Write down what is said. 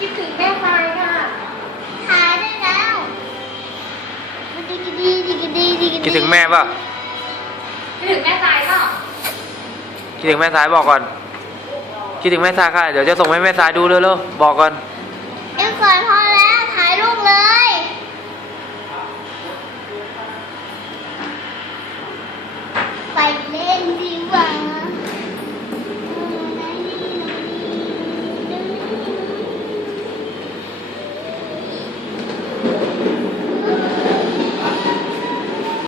คิดถึงแม่ตายค่ะ หายได้แล้วดีกดีดีกดีดีกดีคิดถึงแม่ป่ะคิดถึงแม่ตายเปล่าคิดถึงแม่ทายบอกก่อน คิดถึงแม่ทายค่ะ เดี๋ยวจะส่งให้แม่ทายดูเร็วๆบอกก่อน เอ็มก่อนพ่